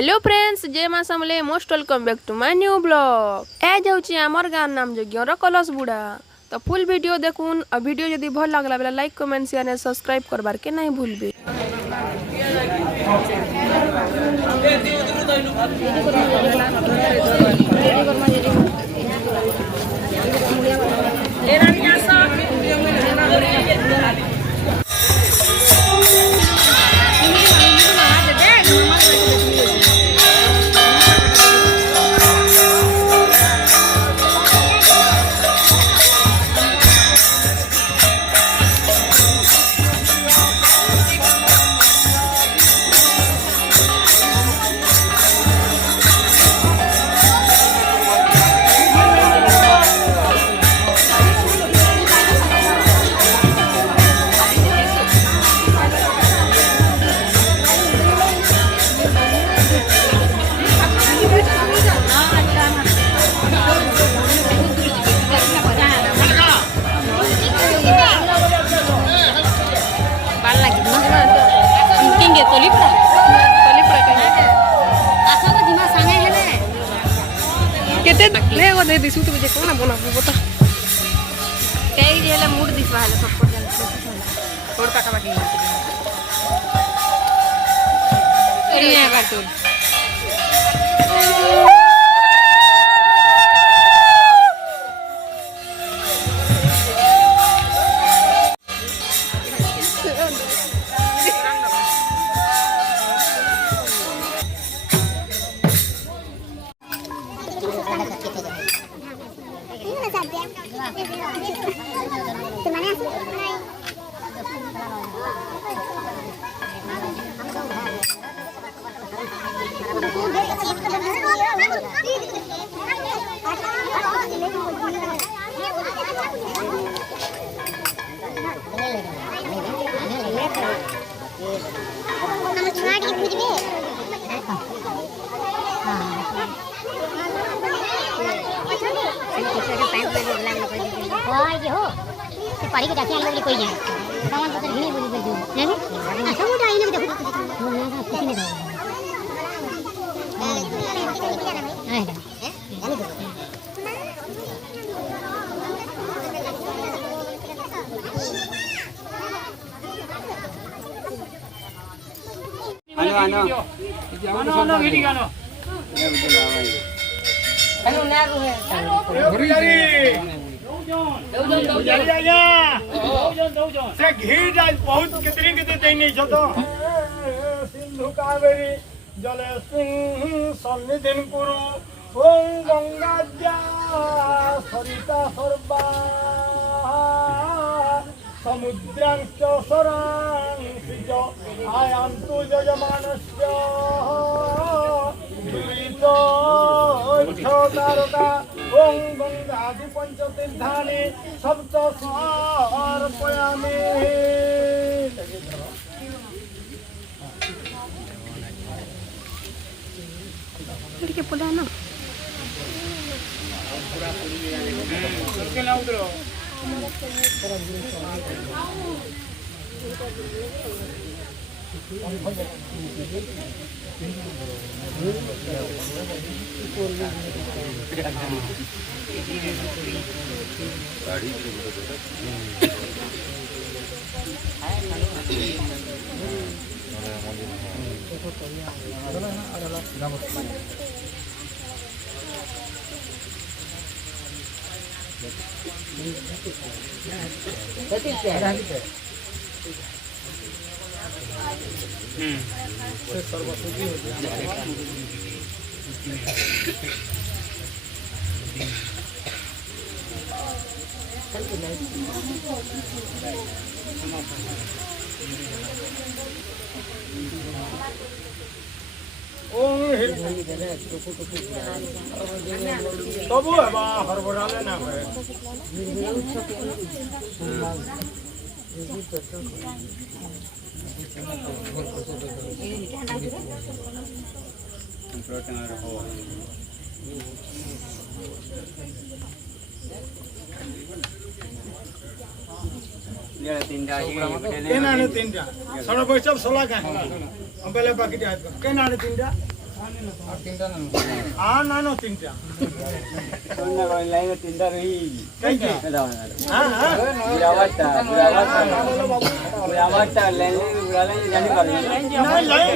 Hello friends, जय माँ Samlei most welcome back to my new blog. ए जाऊँ आमर गाँव नाम यज्ञ कलश बुढ़ा। तो फुल वीडियो देखून। और वीडियो यदि भल लगला बेला लाइक कमेंट शेयर सब्सक्राइब करबार के नहीं भूलबे। ले वो दे दिसु तो मुझे कौन बना बता कई जेला मूड दिसवा है सब पर जन छोड़ का बाकी एरिया कार्टून पढ़ी के जाके लोग कोई नहीं सामान पत्र घिने बोली बोल दे नहीं सब उठा इने देखो किसी ने आनो वीडियो गानो हेलो नारू है से घी जाय बहुत कितनी देनी छ तो सिंधु कावेरी जले सन्निधिन कुरु ओम गंगा सरिता सर्वा समुद्रांच सरांसिच आयान्तु यजमानस्य तारका ओम गंगादि पंचतीर्थानि सप्त समर्पयामि। के पुला ना तबु है बा हरबड़ा लेना है तीनटा सारा पैसा 16 का हम पहले बाकी दे केना 3टा हाँ ना ना तीनटा लाइन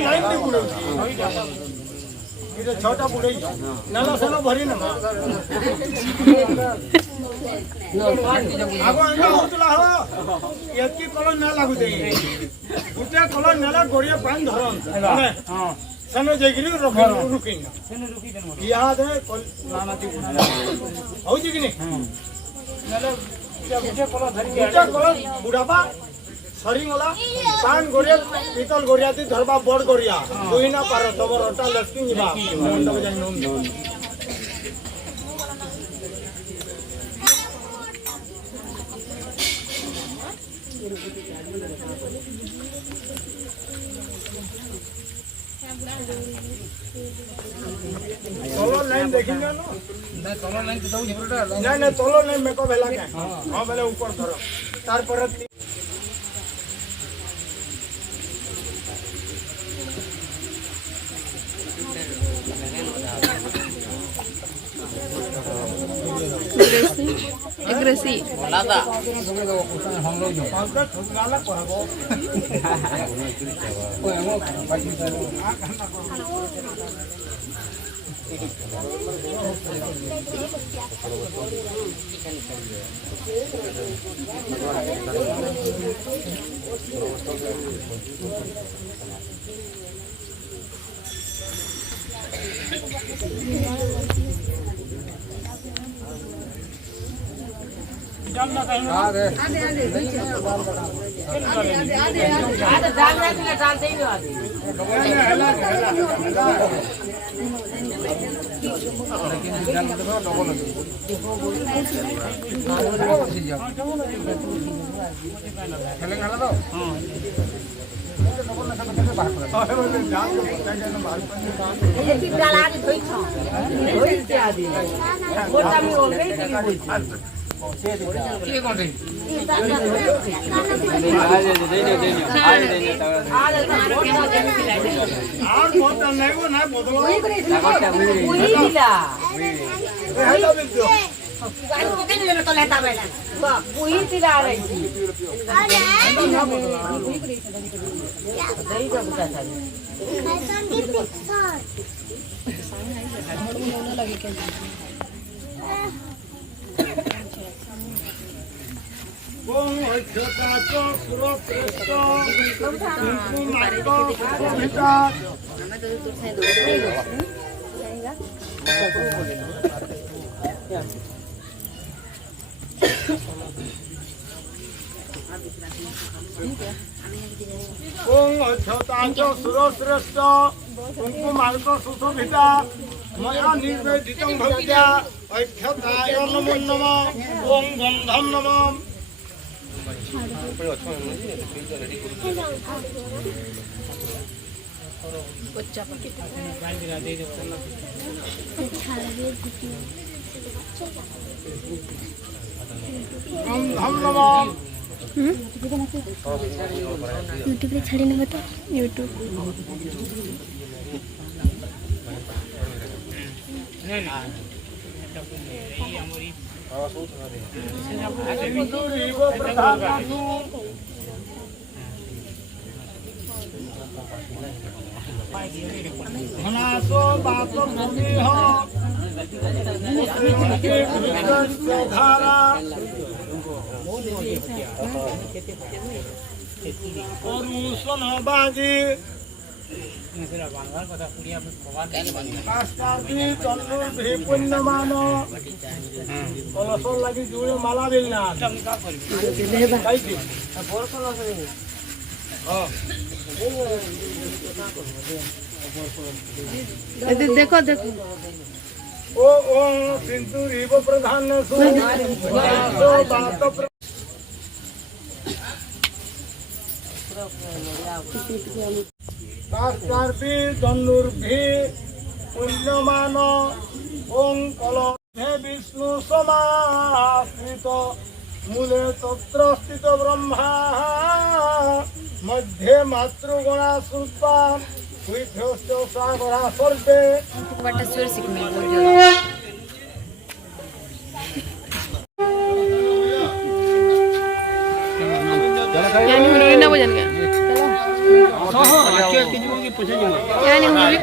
नहीं बुड़े ये छोटा बुड़े नाला साला भरी ना आगो अंगा होतला हो एकी कलर ना लागु दे गुटे कलर नाला गोड़िया पान धरन हां सनो जगिरी रुकिन सनो रुकी देन याद है नाना ती हो जी कि नहीं नाला गुटे कलर धरि गुटे कलर बुढ़ापा सरी गला पान गोड़िया पीतल गोड़िया ती धरबा बड़ गोड़िया कोई ना पारो तबर अटा लस्किन जिबा मंडप जाई नोम तोलो लाइन देखेंगे ना नहीं तोलो लाइन तो जाऊ झबरटा नहीं नहीं तोलो लाइन में को भेला के हां बेले ऊपर धरो तार पर एग्रेसी बोलादा हम लोग जो पांच गाला करबो सुरश्रेष्ठ कुंकुमार्क सुशोभिता मया निर्वेदितं भक्त्या ऐक्यताय नमो नमः ओम गंधम नमः गंधम नमः यूट्यूब पे छड़ी न बता यूट्यूब बाजी पुण्यमान लगी जुड़े माला दिलना देखो देखो ओ ओम सिंदूर प्रधान धनुर्भि पुण्यमान ओं कलभे विष्णु समाश्रित मूले तत्र स्थित ब्रह्मा मध्ये मातृगुणा श्रुत्वा Sweet roast of flour, solpe. Bata sur sik mein bol jalo. Yani hunuri na bojan gaya. Yani hunuri.